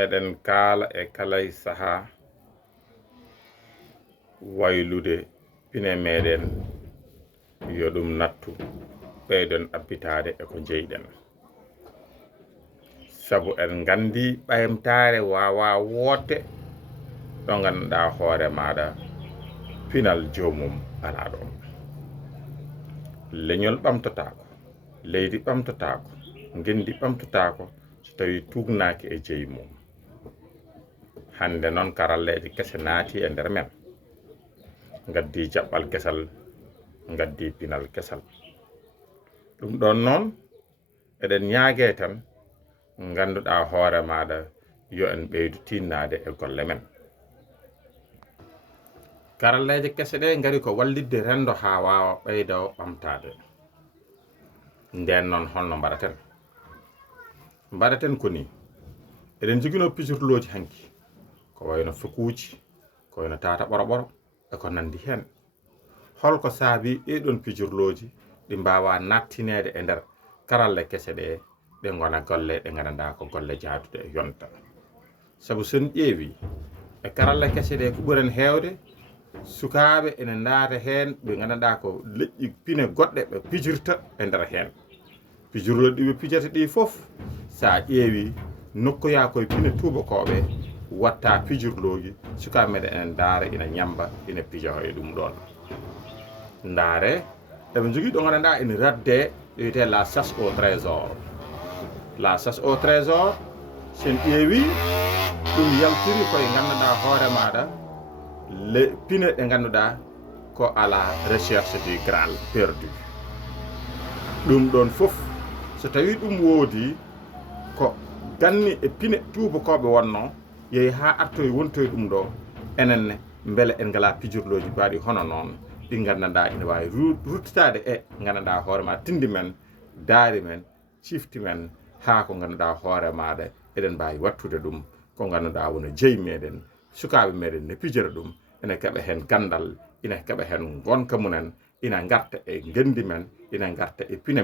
eɗen kaala e kalay saha waylude pine meɗen yo ɗum nattu ɓeyden ɗabbitade e ko jeyɗen, sabu en gandi ɓaymtare wawa wodde ɗo ganduɗa hoore maɗa pinal jomum ala ɗon. leñol ɓamtotako, leydi ɓamtotako, gendi ɓamtotako so tawi tugnaki e jeyi mum. hande noon karalleje kese naati e nder men, gaddi jaɓɓal kesal, gaddi pinal kesal. ɗum ɗon noon eɗen ñaage tan ganduɗa hoore maɗa yo en ɓeydu tinnade e golle men. karalleje kese ɗe gari ko wallidde rendo ha wawa ɓeydo ɓamtade. nden noon holno mbaɗaten? mbaɗaten ko ni, eɗen jogino pijirloji hanki ko wayno fukuji, ko wayno tata ɓoro e ko nandi hen. holko saabi ɗeɗon pijirloji ɗi mbawa nattinede e nder karalle kese ɗe ɗe gona golle ɗe ganduɗa ko golle jaadude e yonta. saabu sen ƴeewi e karalle kese ɗe ko ɓuuren hewde sukaɓe ene ndaata hen ɓe ganduɗa ko leƴƴi pine goɗɗe ɓe pijirta e nder hen. pijirloji ɗi ɓe pijata ɗi foof sa ƴeewi nokkoya koye pine tubakoɓe watta pijirloji sukaɓe meɗen ene daara ina ñamba ina pija e ɗum ɗon. ndaare eɓe jogui ɗo ganduɗa ene radde wiyete la chasse au trésor. la chasse au trésor sen ƴeewi ɗum yaltiri koye ganduɗa hoore maɗa le pine ɗe ganduɗa ko à la recherche du graal perdu. ɗum ɗon foof so tawi ɗum woodi ko ganni e pine tubakoɓe wonno yeehi ha artoye wontoye ɗum ɗo, enenne beele en ngala pijirloji mbaɗi hono noon ɗi gandanɗa ina wawi ruttitade e gandanɗa hoore maɗa tindi men, daari men, cifti men, ha ko ganduɗa hoore maɗa eɗen mbawi wattude ɗum ko ganduɗa wona jeeyi meɗen. sukaɓe meɗen ne pijira ɗum, ina keeɓa hen gandal, ina keeɓa hen gonka munen, ina garta e gendi men, ina garta e pine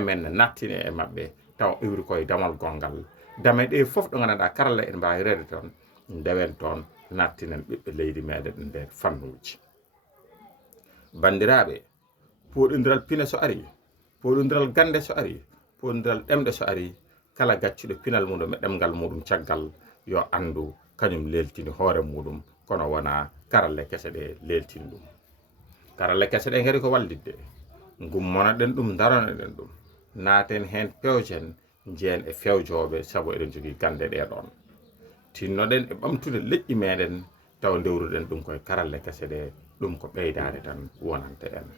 men ne nattine e mabɓe taw iwri koye damal gongal. dame ɗe foof ɗo ganduɗa karalla en mbawi rede toon ndewen toon nattinen ɓiɓɓe leydi meɗen nder fannuji. bandiraɓe, poɗodiral pine so ari, poɗodiral gande so ari, poɗodiral ɗemɗe so ari, kala gaccuɗo pinal muɗum e ɗemgal muɗum caggal yo andu kañum leltini hoore muɗum kono wona karalle kese ɗe leltini ɗum. karalle kese ɗe gari ko wallidde, gummona ɗen ɗum, darana ɗen ɗum, naaten hen pewjen jeen e fewjoɓe, saabu eɗen jogui gande ɗe ɗon. tinnoɗen e ɓamtude leƴƴi meɗen taw dewruɗen ɗum koye karalle kese ɗe, ɗum ko ɓeydade tan wonante en.